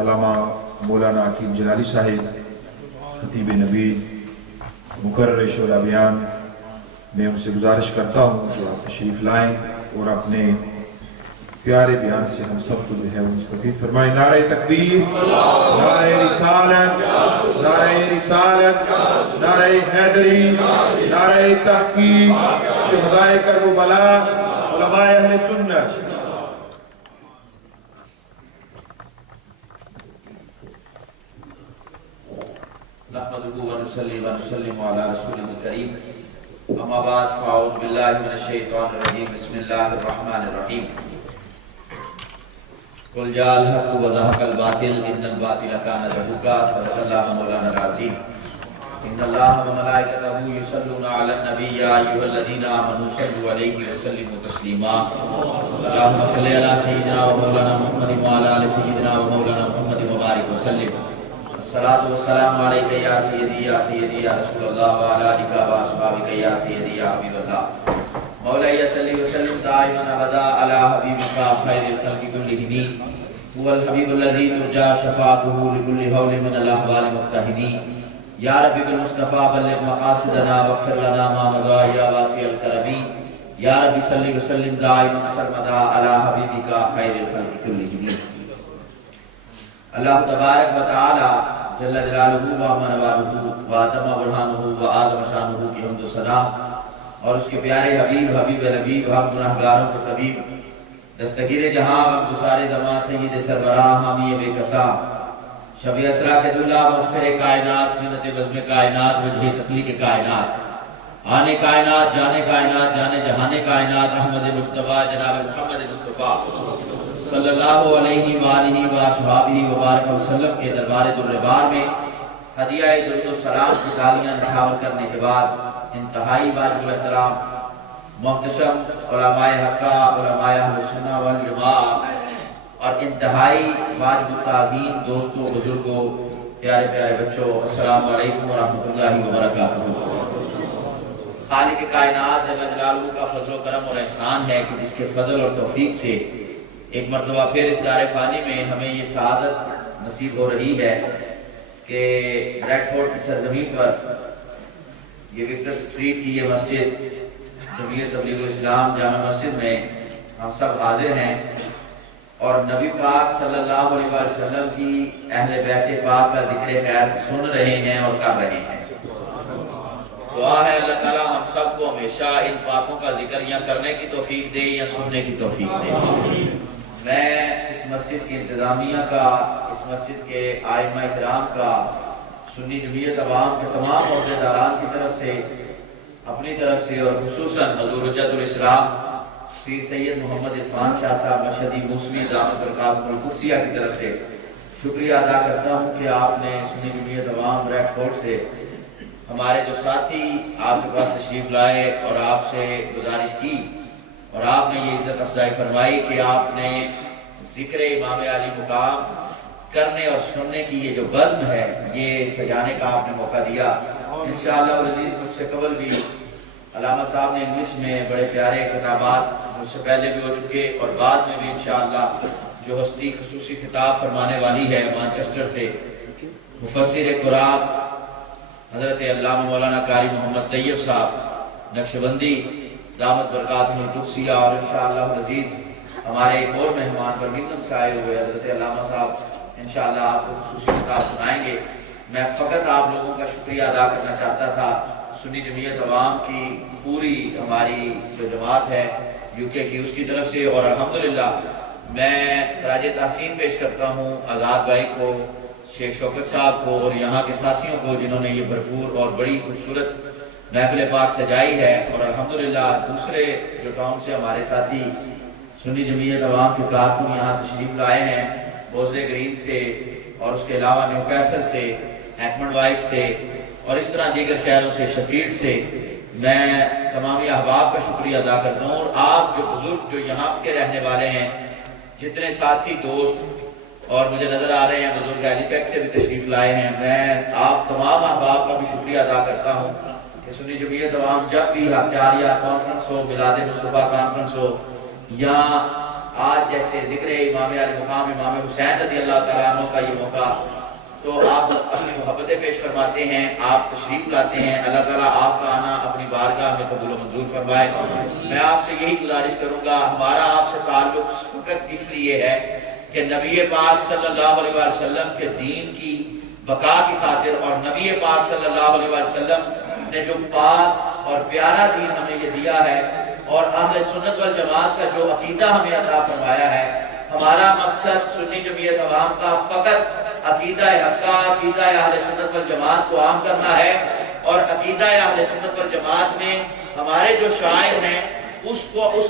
علامہ مولانا عقیل جلالی صاحب خطیب نبی مقرر شورا بیان، میں ان سے گزارش کرتا ہوں کہ آپ تشریف لائیں اور اپنے پیارے بیان سے ہم سب کو جو ہے وہ مستفید فرمائیں۔ نعرہ تکبیر، نعرہ رسالت، نعرہ رسالت، نعرہ حیدری، نعرہ تحقیق، شہدائے کربلا، علماء اہل سنت۔ نحمده ونصلي ونسلم على رسوله الكريم، اما بعد فاعوذ باللہ من الشیطان الرجیم، بسم اللہ الرحمن الرحیم۔ قل جاء الحق وزهق الباطل ان الباطل كان زهوقا، صدق اللہ مولانا العظیم۔ ان اللہ وملائکته یصلون علی النبی یا ایھا الذین آمنوا صلوا علیہ وسلموا تسلیما۔ اللہم صل علی سیدنا و مولانا محمد وعلی آل سیدنا و مولانا محمد وبارک وسلم۔ الصلاۃ والسلام علیک یا سیدی یا سیدی یا رسول اللہ وعلی آلک واصحابک یا سیدی یا حبیب اللہ۔ مولاي صلی وسلم دائما ابدا علی حبیبک خیر الخلق کلہم، هو الحبیب الذی ترجى شفاعته لكل حول من الاحوال مبتہدی۔ یا ربی بالمصطفى بلغ مقاصدنا واغفر لنا ما مضى یا واسع الکرم۔ یا ربی صلی وسلم دائما سرمدا علی حبیبک خیر الخلق کلہم۔ اللہ تبارک و تعالی جل جلالہ و عظم نوالہ و عظم برہانہ و اعظم شانہ کی حمد و ثنا، اور اس کے پیارے حبیب حبیب الحبیب ہم گناہگاروں کے طبیب دستگیر جہاں غمگسار زمان سید سربراہ حامی بے کساں شب اسرا کے دلہ مفخر کائنات زینت بزم کائنات وجہ تخلیق کائنات آنے کائنات جانے کائنات جانے جہانے کائنات احمد مجتبیٰ جناب محمد مصطفیٰ صلی اللہ علیہ وآلہ وآصحابہ وبارک وسلم کے دربار دربار میں ہدیہ درود و سلام کی تالیاں نچھاور کرنے کے بعد انتہائی واجب الاحترام محتشم علماء حقہ، علماء اہل سنہ والجماعہ، اور انتہائی واجب التعظیم دوستوں، بزرگوں، پیارے پیارے بچوں، السلام علیکم ورحمۃ اللہ وبرکاتہ۔ خالق کائنات جل جلالہ کا فضل و کرم اور احسان ہے کہ جس کے فضل اور توفیق سے ایک مرتبہ پھر اس دار فانی میں ہمیں یہ سعادت نصیب ہو رہی ہے کہ بریڈ فورٹ کی سرزمین پر یہ وکٹر سٹریٹ کی یہ مسجد جمعیت تبلیغ الاسلام جامع مسجد میں ہم سب حاضر ہیں اور نبی پاک صلی اللہ علیہ وسلم کی اہل بیت پاک کا ذکر خیر سن رہے ہیں اور کر رہے ہیں۔ دعا ہے اللہ تعالیٰ ہم سب کو ہمیشہ ان پاکوں کا ذکر یا کرنے کی توفیق دے یا سننے کی توفیق دے۔ میں اس مسجد کی انتظامیہ کا، اس مسجد کے ائمہ کرام کا، سنی جمعیت عوام کے تمام عہدیداران کی طرف سے، اپنی طرف سے اور خصوصاً حضور حجت الاسلام پیر سید محمد عرفان شاہ صاحب مشہدی موسوی دامت برکاتہ القدسیہ کی طرف سے شکریہ ادا کرتا ہوں کہ آپ نے سنی جمعیت عوام بریڈ فورٹ سے ہمارے جو ساتھی آپ کے پاس تشریف لائے اور آپ سے گزارش کی اور آپ نے یہ عزت افزائی فرمائی کہ آپ نے ذکر امام علی مقام کرنے اور سننے کی یہ جو بزم ہے یہ سجانے کا آپ نے موقع دیا۔ انشاءاللہ العزیز مجھ سے قبل بھی علامہ صاحب نے انگلش میں بڑے پیارے خطابات مجھ سے پہلے بھی ہو چکے اور بعد میں بھی انشاءاللہ جو ہستی خصوصی خطاب فرمانے والی ہے مانچسٹر سے مفسر قرآن حضرت علامہ مولانا قاری محمد طیب صاحب نقشبندی دامت برکاتہ القدسیہ، اور انشاءاللہ العزیز ہمارے ایک اور مہمان برمنگھم سے آئے ہوئے حضرت علامہ صاحب انشاءاللہ آپ کو خصوصی خطاب سنائیں گے۔ میں فقط آپ لوگوں کا شکریہ ادا کرنا چاہتا تھا سنی جمعیت عوام کی پوری ہماری جو جماعت ہے یو کے کی اس کی طرف سے، اور الحمدللہ میں خراج تحسین پیش کرتا ہوں آزاد بھائی کو، شیخ شوکت صاحب کو اور یہاں کے ساتھیوں کو جنہوں نے یہ بھرپور اور بڑی خوبصورت محفل پاک سجائی ہے، اور الحمدللہ دوسرے جو ٹاؤن سے ہمارے ساتھی سنی جمعیت عوام کے کارکن یہاں تشریف لائے ہیں، بوزلے گرین سے اور اس کے علاوہ نیو کیسل سے، ایکمنڈ وائٹ سے اور اس طرح دیگر شہروں سے، شفیٹ سے، میں تمامی احباب کا شکریہ ادا کرتا ہوں۔ اور آپ جو بزرگ جو یہاں کے رہنے والے ہیں، جتنے ساتھی دوست اور مجھے نظر آ رہے ہیں بزرگ ہیلی فیکس سے بھی تشریف لائے ہیں، میں آپ تمام احباب کا بھی شکریہ ادا کرتا ہوں کہ سنی جمعیت عوام جب بھی چاریہ کانفرنس ہو، میلاد مصطفیٰ کانفرنس ہو یا آج جیسے ذکر امام علی مقام امام حسین رضی اللہ تعالیٰ عنہ کا یہ موقع، تو آپ اپنی محبتیں پیش فرماتے ہیں، آپ تشریف لاتے ہیں۔ اللہ تعالیٰ آپ کا آنا اپنی بارگاہ میں قبول و منظور فرمائے۔ میں آپ سے یہی گزارش کروں گا، ہمارا آپ سے تعلق فقط اس لیے ہے کہ نبی پاک صلی اللہ علیہ وسلم کے دین کی بقا کی خاطر، اور نبی پاک صلی اللہ علیہ وسلم نے جو پاک اور پیارا دین ہمیں یہ دیا ہے، اور اہل سنت والجماعت کا جو عقیدہ ہمیں عطا فرمایا ہے، ہمارا مقصد سنی جمعیت عوام کا فقط عقیدہ حقہ، عقیدہ اہل سنت والجماعت کو عام کرنا ہے، اور عقیدہ اہل سنت والجماعت میں ہمارے جو شاعر ہیں اس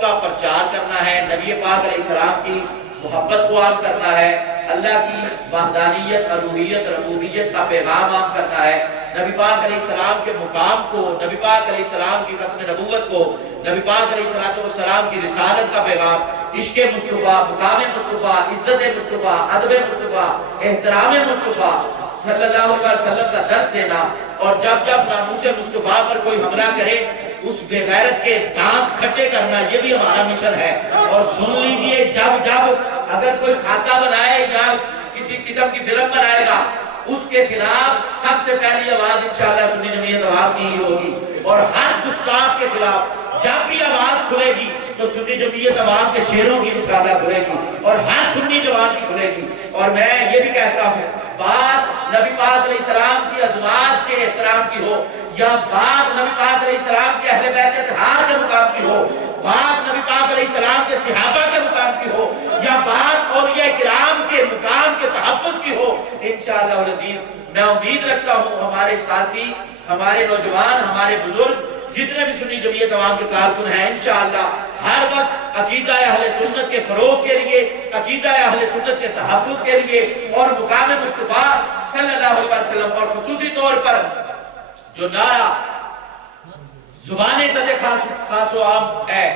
کا پرچار کرنا ہے، نبی پاک علیہ السلام کی محبت کو عام کرنا ہے، اللہ کی وحدانیت، الوہیت، ربوبیت کا پیغام عام کرنا ہے، نبی پاک علیہ السلام کے مقام کو، نبی پاک علیہ السلام کی ختم نبوت کو، نبی پاک علیہ السلام کی رسالت کا پیغام، عشق مصطفیٰ، مقام مصطفیٰ، عزت مصطفیٰ، ادب مصطفیٰ، احترام مصطفیٰ صلی اللہ علیہ وسلم کا درس دینا، اور جب جب ناموس مصطفیٰ پر کوئی حملہ کرے اس بے غیرت کے دانت کھٹے کرنا، یہ بھی ہمارا مشن ہے۔ اور سن لیجئے، جب اگر کوئی خاکہ بنائے یا کسی قسم کی فلم بنائے گا، اس کے خلاف سب سے پہلی آواز انشاءاللہ سنی جمعیت عوام کی ہی ہوگی، اور ہر گستاخ کے خلاف جب بھی آواز کھلے گی تو سنی جمعیت عوام کے شیروں کی انشاءاللہ کھلے گی، اور ہر سنی جوان کی کھلے گی۔ اور میں یہ بھی کہتا ہوں، بات نبی پاک علیہ السلام کی ازواج کے احترام کی ہو، یا بات نبی پاک علیہ السلام کے اہل بیت اطہار کے مقام کی ہو، بات نبی پاک علیہ السلام کے صحابہ کے مقام کی ہو، یا بات اولیاء کرام کے مقام کے تحفظ کی ہو، انشاءاللہ العزیز میں امید رکھتا ہوں ہمارے ساتھی، ہمارے نوجوان، ہمارے بزرگ، جتنے بھی سنی جمعیت عوام کے کارکن ہیں، انشاءاللہ ہر وقت عقیدہ اہل سنت کے فروغ کے لیے، عقیدہ اہل سنت کے تحفظ کے لیے، اور مقام مصطفیٰ صلی اللہ علیہ وسلم، اور خصوصی طور پر جو نعرہ زبان زد خاص و عام ہے،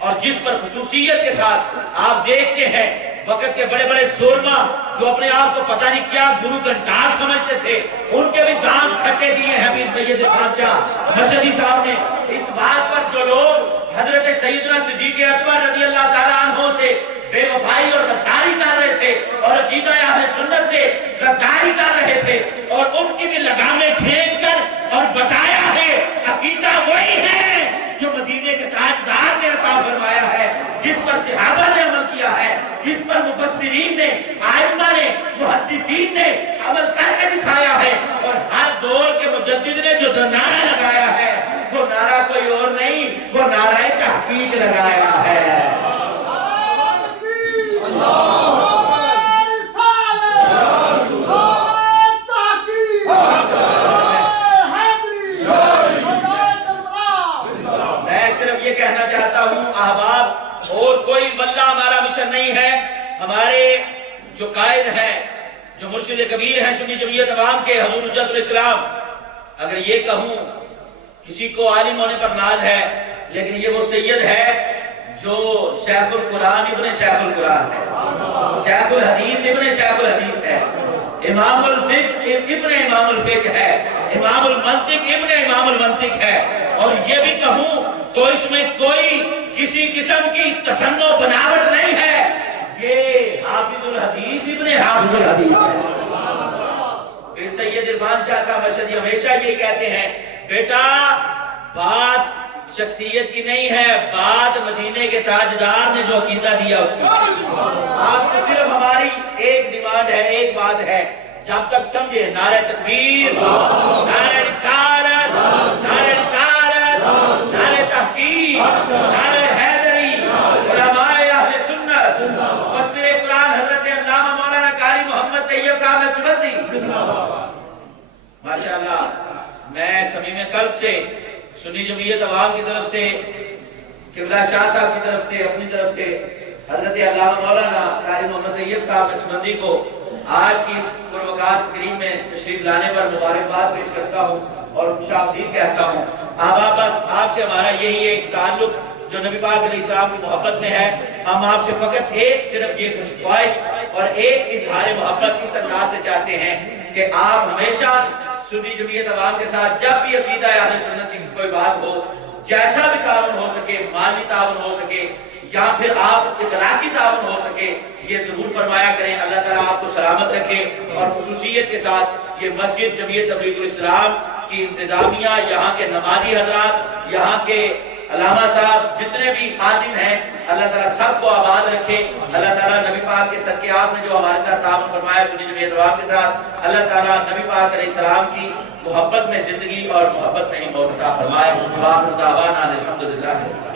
اور جس پر خصوصیت کے ساتھ آپ دیکھتے ہیں وقت کے بڑے بڑے سورما جو اپنے آپ کو پتہ نہیں کیا گرو گھنٹال سمجھتے تھے، ان کے بھی دانت کھٹے دیے ہیں پیر سید عرفان شاہ مرشدی صاحب نے۔ اس بات پر جو لوگ حضرت سیدنا صدیق اکبر رضی اللہ تعالیٰ عنہ سے بے وفائی اور غداری کر رہے تھے، اور عقیدہ اہل سنت سے غداری کر رہے تھے، اور ان کی بھی لگامیں کھینچ کر اور بتایا ہے عقیدہ وہی ہے جو مدینے کے تاجدار نے عطا فرمایا ہے، جس پر صحابہ نے عمل کیا ہے، جس پر مفسرین نے، ائمہ نے، محدثین نے عمل کر کے دکھایا ہے، اور ہر دور کے مجدد نے جو نعرہ لگایا ہے وہ نعرہ کوئی اور نہیں، وہ نعرہ تحقیق لگایا ہے۔ میں صرف یہ کہنا چاہتا ہوں احباب، اور کوئی واللہ ہمارا مشن نہیں ہے، ہمارے جو قائد ہیں، جو مرشد کبیر ہیں سنی جمعیت عوام کے، حضور حجت الاسلام، اگر یہ کہوں کسی کو عالم ہونے پر ناز ہے، لیکن یہ وہ سید ہے جو شیخ القرآن ابن شیخ القرآن ہے، شیخ الحدیث ابن شیخ الحدیث ہے، امام الفقہ ابن امام الفقہ ہے، امام المنطق ابن امام المنطق ہے، اور یہ بھی کہوں تو اس میں کوئی کسی قسم کی تصنع بناوٹ نہیں ہے، یہ حافظ الحدیث ابن حافظ الحدیث ہے۔ پھر سید عرفان شاہ صاحب مرشدی ہمیشہ یہی کہتے ہیں، بیٹا بات شخصیت کی نہیں ہے، بات مدینے کے تاجدار نے جو عقیدہ دیا اس کی۔ آپ سے صرف ہماری ایک ڈیمانڈ ہے، ایک بات ہے، جب تک سمجھے نعرہ تکبیر، نعرہ رسالت، نعرہ رسالت، نعرہ تحقیق، نعرہ حیدری، علماء اہل سنت، مفسر قرآن حضرت علامہ مولانا قاری محمد طیب صاحب نقشبندی، ماشاءاللہ میں صمیم قلب سے سنی جمعیت عوام کی طرف سے، قبلہ شاہ صاحب کی طرف سے، اپنی طرف سے حضرت علامہ مولانا قاری محمد طیب صاحب نقشبندی کو آج کی اس پروقات تقریب میں تشریف لانے پر مبارکباد پیش کرتا ہوں اور خوش آمدید کہتا ہوں۔ بس آپ سے ہمارا یہی ایک تعلق جو نبی پاک علیہ السلام کی محبت میں ہے، ہم آپ سے فقط ایک صرف یہ خواہش اور ایک اظہار محبت اس انداز سے چاہتے ہیں کہ آپ ہمیشہ سنی جمعیت عوام کے ساتھ جب بھی عقیدہ اہل سنت کی کوئی بات ہو، جیسا بھی تعاون ہو سکے، مالی تعاون ہو سکے یا پھر آپ اخلاقی تعاون ہو سکے یہ ضرور فرمایا کریں۔ اللہ تعالیٰ آپ کو سلامت رکھے، اور خصوصیت کے ساتھ یہ مسجد جمعیت تبلیغ الاسلام کی انتظامیہ، یہاں کے نمازی حضرات، یہاں کے علامہ صاحب، جتنے بھی خادم ہیں، اللہ تعالیٰ سب کو آباد رکھے۔ اللہ تعالیٰ نبی پاک کے صدقے آپ نے جو ہمارے ساتھ تعاون فرمایا سنی جمعیت عوام کے ساتھ، اللہ تعالیٰ نبی پاک علیہ السلام کی محبت میں زندگی اور محبت میں ہی موت عطا فرمائے۔ وآخر دعوانا الحمدللہ۔